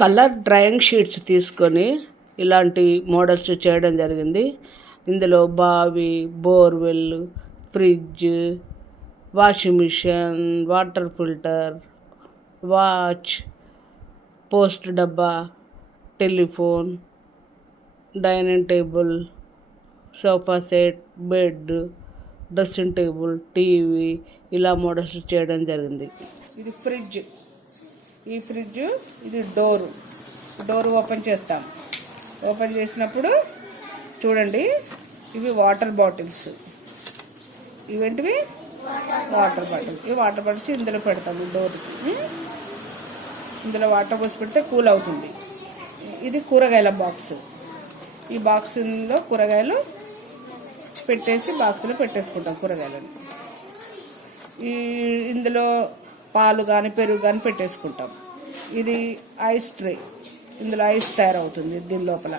Colour drawing sheets తీసుకొని ఇలాంటి models చేయడం జరిగింది. ఇందులో బావి, borewell, fridge, washing machine, water filter, watch, post డబ్బా, telephone, dining table, sofa set, bed, dressing table, TV ఇలా మోడల్స్ చేయడం జరిగింది. ఇది ఫ్రిడ్జ్. ఈ ఫ్రిడ్జ్ ఇది డోర్ ఓపెన్ చేస్తాం. ఓపెన్ చేసినప్పుడు చూడండి, ఇవి వాటర్ బాటిల్స్. ఇవేంటివి? Water bottles. ఈ వాటర్ బాటిల్స్ ఇందులో పెడతాము. డోర్ ఇందులో వాటర్ పోసి పెడితే కూల్ అవుతుంది. ఇది కూరగాయల బాక్స్. ఈ బాక్స్లో కూరగాయలు పెట్టేసి బాక్స్లో పెట్టేసుకుంటాం కూరగాయలను. ఇందులో పాలు కానీ పెరుగు కానీ పెట్టేసుకుంటాం. ఇది ఐస్ ట్రే. ఇందులో ఐస్ తయారవుతుంది. దీని లోపల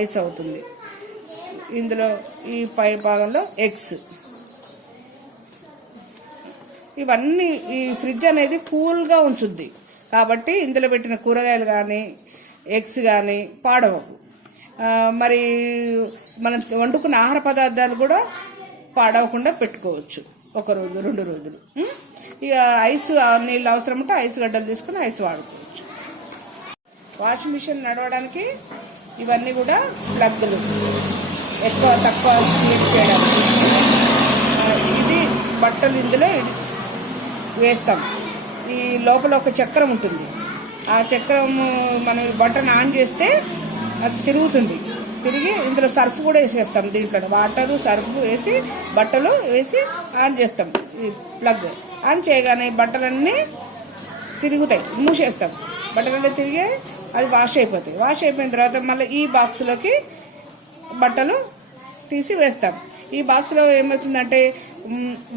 ఐస్ అవుతుంది. ఇందులో ఈ పై భాగంలో ఎగ్స్. ఇవన్నీ ఈ ఫ్రిడ్జ్ అనేది కూల్గా ఉంచుద్ది కాబట్టి ఇందులో పెట్టిన కూరగాయలు కానీ ఎగ్స్ కానీ పాడవవు. మరి మనం వండుకున్న ఆహార పదార్థాలు కూడా పాడవకుండా పెట్టుకోవచ్చు. 1 రోజు 2 రోజులు. ఇక ఐస్ నీళ్ళు అవసరం ఉంటే ఐస్ గడ్డలు తీసుకుని ఐస్ వాడుకోవచ్చు. వాషింగ్ మిషన్ నడవడానికి ఇవన్నీ కూడా ప్లగ్లు, ఎక్కువ తక్కువ హీట్ చేయడానికి. ఇది బట్టలు ఇందులో వేస్తాం. ఈ లోపల ఒక చక్రం ఉంటుంది. ఆ చక్రం మనం బటన్ ఆన్ చేస్తే అది తిరుగుతుంది. తిరిగి ఇందులో సర్ఫ్ కూడా వేసేస్తాం. దీంట్లో వాటర్ సర్ఫ్ వేసి బట్టలు వేసి ఆన్ చేస్తాం. ఈ ప్లగ్ ఆన్ చేయగానే బట్టలన్నీ తిరుగుతాయి. మూసేస్తాం. బట్టలన్నీ తిరిగి అది వాష్ అయిపోతాయి. వాష్ అయిపోయిన తర్వాత మళ్ళీ ఈ బాక్స్లోకి బట్టలు తీసి వేస్తాం. ఈ బాక్స్లో ఏమవుతుందంటే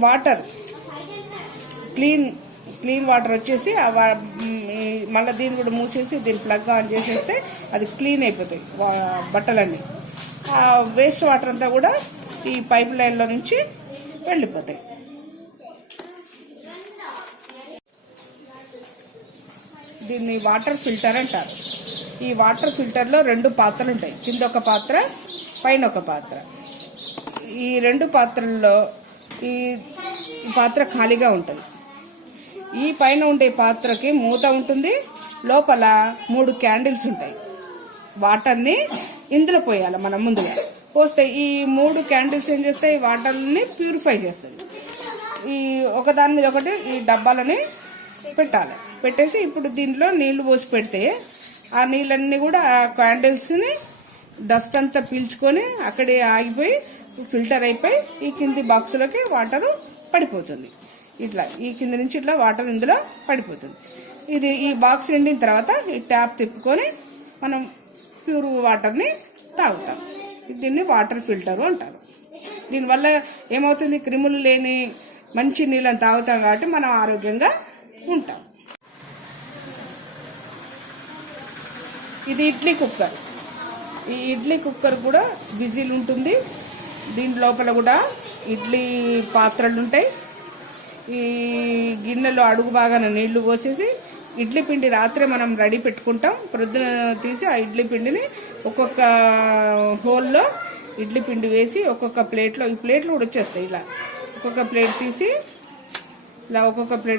వాటర్ క్లీన్ వాటర్ వచ్చేసి మళ్ళీ దీన్ని కూడా మూసేసి దీన్ని ప్లగ్ ఆన్ చేసేస్తే అది క్లీన్ అయిపోతాయి బట్టలన్నీ. ఆ వేస్ట్ వాటర్ అంతా కూడా ఈ పైప్ లైన్లో నుంచి వెళ్ళిపోతాయి. దీన్ని వాటర్ ఫిల్టర్ అంటారు. ఈ వాటర్ ఫిల్టర్లో 2 పాత్రలు ఉంటాయి. కింద ఒక పాత్ర, పైన ఒక పాత్ర. ఈ 2 పాత్రల్లో ఈ పాత్ర ఖాళీగా ఉంటుంది. ఈ పైన ఉండే పాత్రకి మూత ఉంటుంది. లోపల 3 క్యాండిల్స్ ఉంటాయి. వాటర్ని ఇందులో పోయాలి. మనం ముందుగా పోస్తే ఈ 3 క్యాండిల్స్ ఏం చేస్తాయి? వాటర్ని ప్యూరిఫై చేస్తాయి. ఈ ఒకదాని మీద ఒకటి ఈ డబ్బాలని పెట్టాలి. పెట్టేసి ఇప్పుడు దీంట్లో నీళ్లు పోసి పెడితే ఆ నీళ్ళన్నీ కూడా ఆ క్యాండిల్స్ని డస్ట్ అంతా పీల్చుకొని అక్కడే ఆగిపోయి ఫిల్టర్ అయిపోయి ఈ కింది బాక్సులోకి వాటర్ పడిపోతుంది. ఇట్లా ఈ కింద నుంచి ఇట్లా వాటర్ ఇందులో పడిపోతుంది. ఇది ఈ బాక్స్ నిండిన తర్వాత ఈ ట్యాప్ తిప్పుకొని మనం ప్యూర్ వాటర్ని తాగుతాం. దీన్ని వాటర్ ఫిల్టర్ అంటారు. దీనివల్ల ఏమవుతుంది? క్రిములు లేని మంచి నీళ్ళని తాగుతాం కాబట్టి మనం ఆరోగ్యంగా ఉంటాం. ఇది ఇడ్లీ కుక్కర్. ఈ ఇడ్లీ కుక్కర్ కూడా విజిల్ ఉంటుంది. దీని లోపల కూడా ఇడ్లీ పాత్రలు ఉంటాయి. ఈ గిన్నెలో అడుగు బాగాన నీళ్లు పోసేసి ఇడ్లీ పిండి రాత్రే మనం రెడీ పెట్టుకుంటాం. ప్రొద్దున తీసి ఆ ఇడ్లీ పిండిని ఒక్కొక్క హోల్లో ఇడ్లీ పిండి వేసి ఒక్కొక్క ప్లేట్లో, ఈ ప్లేట్లు కూడా వచ్చేస్తాయి. ఇలా ఒక్కొక్క ప్లేట్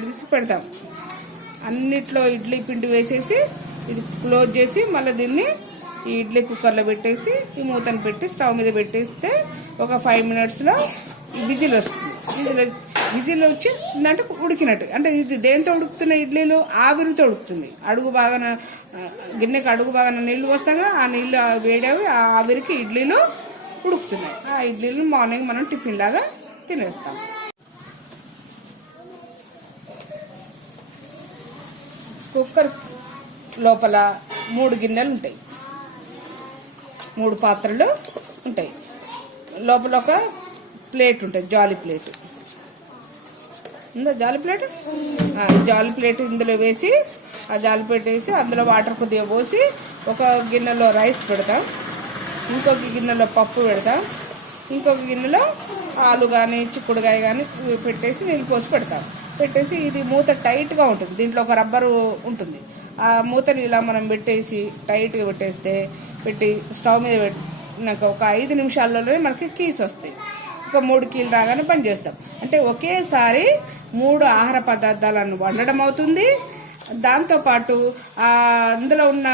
తీసి పెడతాం. అన్నిట్లో ఇడ్లీ పిండి వేసేసి ఇది క్లోజ్ చేసి మళ్ళీ దీన్ని ఈ ఇడ్లీ కుక్కర్లో పెట్టేసి ఈ మూతను పెట్టి స్టవ్ మీద పెట్టేస్తే ఒక 5 మినిట్స్లో విజిల్ వస్తుంది. విజిల్ వచ్చి అంటే ఉడికినట్టు. అంటే ఇది దేంతో ఉడుకుతున్న ఇడ్లీలు? ఆవిరితో ఉడుకుతుంది. గిన్నెకి అడుగు బాగా నీళ్లు పోస్తాగా ఆ నీళ్లు వేడవి ఆ ఆవిరికి ఇడ్లీలు ఉడుకుతున్నాయి. ఆ ఇడ్లీలు మార్నింగ్ మనం టిఫిన్ లాగా తినేస్తాం. కుక్కర్ లోపల 3 గిన్నెలు ఉంటాయి. 3 పాత్రలు ఉంటాయి. లోపల ఒక ప్లేట్ ఉంటుంది, జాలి ప్లేట్ ఉందా? జాలి ప్లేట్ ఇందులో వేసి ఆ జాలి ప్లేట్ వేసి అందులో వాటర్ కొద్దిగా పోసి ఒక గిన్నెలో రైస్ పెడతాం. ఇంకొక గిన్నెలో పప్పు పెడతాం. ఇంకొక గిన్నెలో ఆలు కానీ చిక్కుడుకాయ కానీ పెట్టేసి నీళ్ళు పోసి పెడతాం. పెట్టేసి ఇది మూత టైట్గా ఉంటుంది, దీంట్లో ఒక రబ్బరు ఉంటుంది. ఆ మూతని ఇలా మనం పెట్టేసి టైట్గా పెట్టి స్టవ్ మీద పెట్టినాక ఒక 5 నిమిషాల్లోనే మనకి కీస్ వస్తాయి. ఒక 3 కీలు రాగానే బంద్ చేస్తాం. అంటే ఒకేసారి 3 ఆహార పదార్థాలను వండడం అవుతుంది. దాంతోపాటు అందులో ఉన్న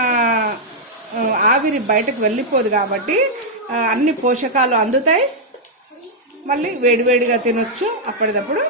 ఆవిరి బయటకు వెళ్ళిపోదు కాబట్టి అన్ని పోషకాలు అందుతాయి. మళ్ళీ వేడివేడిగా తినొచ్చు అప్పటిదప్పుడు.